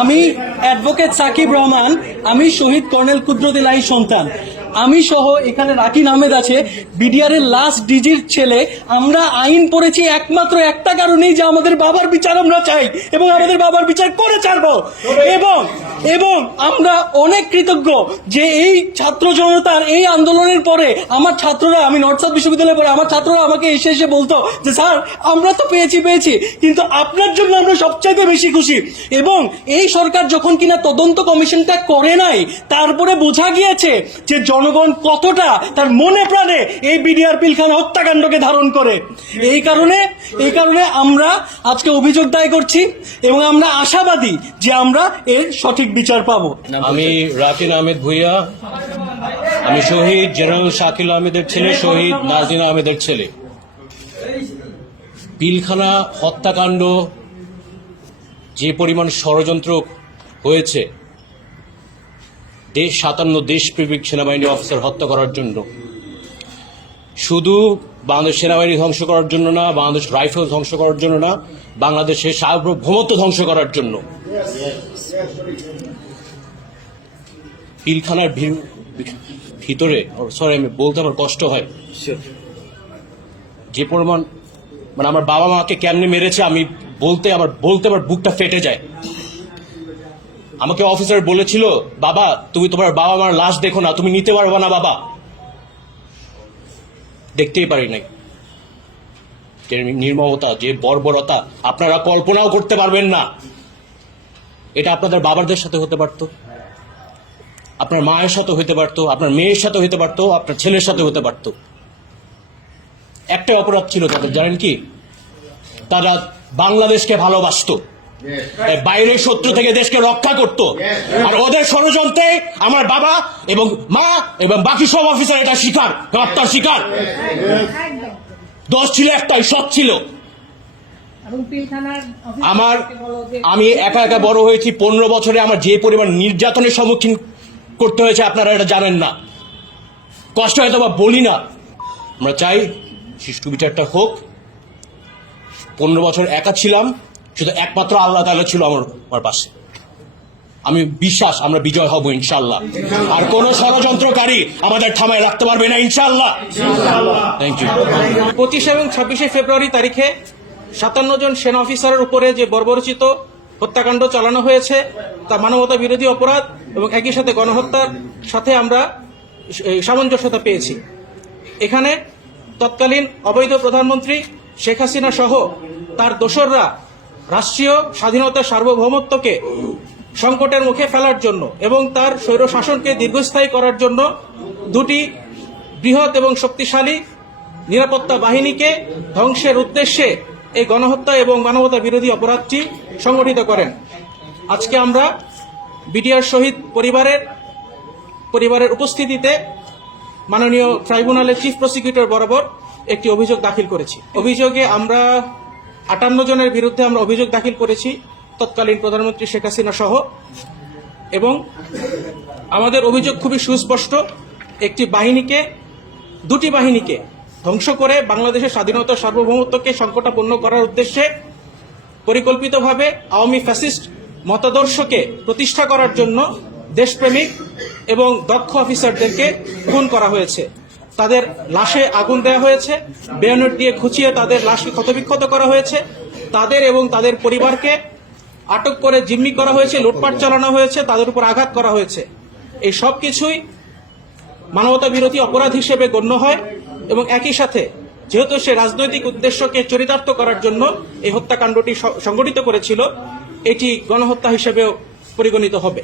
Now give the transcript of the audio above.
আমি অ্যাডভোকেট সাকিব রহমান, আমি শহীদ কর্নেল কুদরত এলাহী সন্তান। আমি সহ এখানে রাকিন আহমেদ আছে, বিডিআর এর লাস্ট ডিজির ছেলে। আমরা আইন পড়েছি একমাত্র একটা কারণেই, যে আমাদের বাবার বিচার আমরা চাই এবং আমাদের বাবার বিচার করে ছাড়বো। এবং আমরা অনেক কৃতজ্ঞ যে এই ছাত্র জনতার এই আন্দোলনের পরে আমার ছাত্ররা, আমি নর্থ সাউথ বিশ্ববিদ্যালয়ে পড়ে, আমার ছাত্ররা আমাকে এসে বলতো যে স্যার আমরা তো পেয়েছি, কিন্তু আপনার জন্য আমরা সবচাইতে বেশি খুশি। এবং এই সরকার যখন কিনা তদন্ত কমিশনটা করে নাই, তারপরে বোঝা গিয়েছে যে জনগণ কতটা তার মনে প্রাণে এই বিডিআর পিলখানা হত্যাকাণ্ডকে ধারণ করে। এই কারণে আমরা আজকে অভিযোগ দায় করছি এবং আমরা আশাবাদী যে আমরা এর সঠিক বিচার পাবো। আমি রাকিন আহমেদ ভুইয়া, আমি শহীদ জেনারেল শাকিল আহমেদের ছেলে, শহীদ নাজনীন আহমেদের ছেলে। পিলখানা হত্যাকাণ্ড যে পরিমাণ ষড়যন্ত্র হয়েছে, 57 দেশপ্রেমিক সেনাবাহিনী অফিসার হত্যা করার জন্য, শুধু বাংলাদেশ সেনাবাহিনী ধ্বংস করার জন্য না, বাংলাদেশ রাইফেল ধ্বংস করার জন্য না, বাংলাদেশের সার্বভৌমত্ব ধ্বংস করার জন্য। পিলখানার ভিতরে, সরি আমি বলতে আমার কষ্ট হয়, যে পরিমাণ আমার বাবা মাকে কেমনে মেরেছে আমি বলতে আমার বুকটা ফেটে যায়। আমাকে অফিসার বলেছিল, বাবা তুমি তোমার বাবা মার লাশ দেখো না, তুমি নিতে পারবে না বাবা। দেখতেই পারি নাই। যে নির্মমতা, যে বর্বরতা আপনারা কল্পনাও করতে পারবেন না। এটা আপনাদের বাবাদের সাথে হতে পারত, আপনার মায়ের সাথে হতে পারত, আপনার মেয়ের সাথে হতে পারত, আপনার ছেলের সাথে হতে পারত। একটা অপরাধ ছিল তাদের, জানেন কি? তারা বাংলাদেশকে ভালোবাসতো, বাইরের শত্রু থেকে দেশকে রক্ষা করত। আর ওদের ষড়যন্ত্রে আমার বাবা এবং মা এবং বাকি সব অফিসার এটা শিকার, হত্যার শিকার। দোষ ছিল একটাই, সৎ ছিল। আমি একা বড় হয়েছি, 15 বছরে আমার যে পরিমাণ নির্যাতনের সম্মুখীন করতে হয়েছে আপনারা এটা জানেন না। কষ্ট হয়তো বা বলি না। আমরা চাই সুষ্ঠু বিচারটা হোক। 15 বছর একা ছিলাম, শুধু একমাত্র আল্লাহ তাআলা ছিল আমার পাশে। আমি বিশ্বাস আমরা বিজয় হব ইনশাআল্লাহ। আর কোন ষড়যন্ত্রকারী আমাদের থামায় রাখতে পারবে না ইনশাআল্লাহ। Thank you. 25 এবং 26 ফেব্রুয়ারি তারিখে 57 জন সেনা অফিসারের উপরে যে বর্বরচিত হত্যাকাণ্ড চালানো হয়েছে, তা মানবতা বিরোধী অপরাধ এবং একই সাথে গণহত্যার সাথে আমরা সামঞ্জস্যতা পেয়েছি। এখানে তৎকালীন অবৈধ প্রধানমন্ত্রী শেখ হাসিনা সহ তার দোসররা রাষ্ট্রীয় স্বাধীনতা সার্বভৌমত্বকে সংকটের মুখে ফেলার জন্য এবং তার স্বৈর শাসনকে দীর্ঘস্থায়ী করার জন্য দুটি বৃহৎ এবং শক্তিশালী নিরাপত্তা বাহিনীকে ধ্বংসের উদ্দেশ্যে এই গণহত্যা এবং মানবতা বিরোধী অপরাধটি সংগঠিত করেন। আজকে আমরা বিডিআর শহীদ পরিবারের উপস্থিতিতে মাননীয় ট্রাইব্যুনালের চিফ প্রসিকিউটর বরাবর একটি অভিযোগ দাখিল করেছি। অভিযোগে আমরা 58 জনের বিরুদ্ধে আমরা অভিযোগ দাখিল করেছি, তৎকালীন প্রধানমন্ত্রী শেখ হাসিনা সহ। এবং আমাদের অভিযোগ খুবই সুস্পষ্ট। দুটি বাহিনীকে ধ্বংস করে বাংলাদেশের স্বাধীনতা সার্বভৌমত্বকে সংকটাপন্ন করার উদ্দেশ্যে পরিকল্পিতভাবে আওয়ামী ফ্যাসিস্ট মতাদর্শকে প্রতিষ্ঠা করার জন্য দেশপ্রেমিক এবং দক্ষ অফিসারদেরকে খুন করা হয়েছে। তাদের লাশে আগুন দেওয়া হয়েছে, বেয়নেট দিয়ে খুঁচিয়ে তাদের লাশকে ক্ষতবিক্ষত করা হয়েছে, তাদের এবং তাদের পরিবারকে আটক করে জিম্মি করা হয়েছে, লুটপাট চালানো হয়েছে, তাদের উপর আঘাত করা হয়েছে। এই সব কিছুই মানবতা বিরোধী অপরাধ হিসেবে গণ্য হয় এবং একই সাথে যেহেতু সে রাজনৈতিক উদ্দেশ্যকে চরিতার্থ করার জন্য এই হত্যাকাণ্ডটি সংগঠিত করেছিল, এটি গণহত্যা হিসেবেও পরিগণিত হবে।